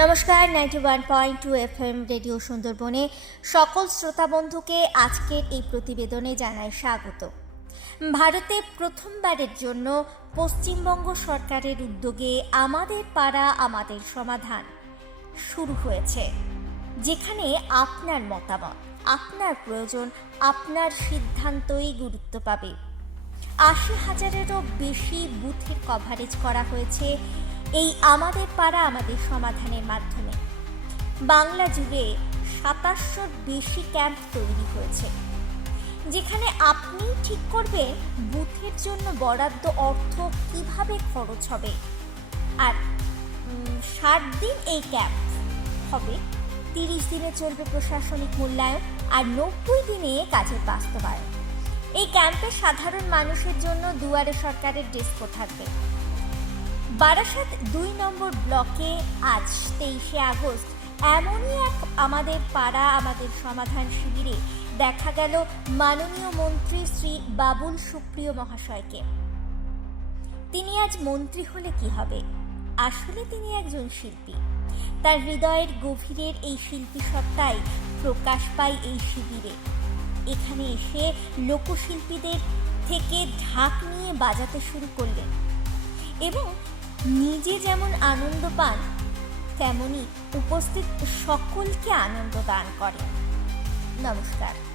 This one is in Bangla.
নমস্কার ninety one point two F M radio সুন্দরবনে সকল শ্রোতা বন্ধুকে আজকের এই প্রতিবেদনে জানাই স্বাগত। ভারতে প্রথমবারের জন্য পশ্চিমবঙ্গ সরকারের উদ্যোগে আমাদের পাড়া, আমাদের সমাধান শুরু হয়েছে, যেখানে আপনার মতামত, আপনার প্রয়োজন, আপনার সিদ্ধান্তই গুরুত্ব পাবে। আশি হাজারেরও বেশি বুথের কভারেজ করা হয়েছে এই আমাদের পাড়া আমাদের সমাধানের মাধ্যমে। বাংলা জুড়ে সাতাশশোর বেশি ক্যাম্প তৈরি হয়েছে, যেখানে আপনি ঠিক করবেন বুথের জন্য বরাদ্দ অর্থ কীভাবে খরচ হবে আর ষাট দিন এই ক্যাম্প হবে, তিরিশ দিনে চলবে প্রশাসনিক মূল্যায়ন আর নব্বই দিনে কাজের বাস্তবায়ন। এই ক্যাম্পে সাধারণ মানুষের জন্য দুয়ারে সরকারের ডেস্কও থাকবে। বারাসাত দুই নম্বর ব্লকে আজ তেইশে আগস্ট এমনই এক আমাদের পাড়া, আমাদের সমাধান শিবিরে দেখা গেল মাননীয় মন্ত্রী শ্রী বাবুল সুপ্রিয় মহাশয়কে। তিনি আজ মন্ত্রী হলে কি হবে? আসলে তিনি একজন শিল্পী। তার হৃদয়ের গভীরের এই শিল্পী সত্তাই প্রকাশ পায় এই শিবিরে। এখানে এসে লোকশিল্পীদের থেকে ঢাক নিয়ে বাজাতে শুরু করলেন। এবং নিজে যেমন আনন্দ পান তেমনি উপস্থিত সকলকে আনন্দ দান করে নমস্কার।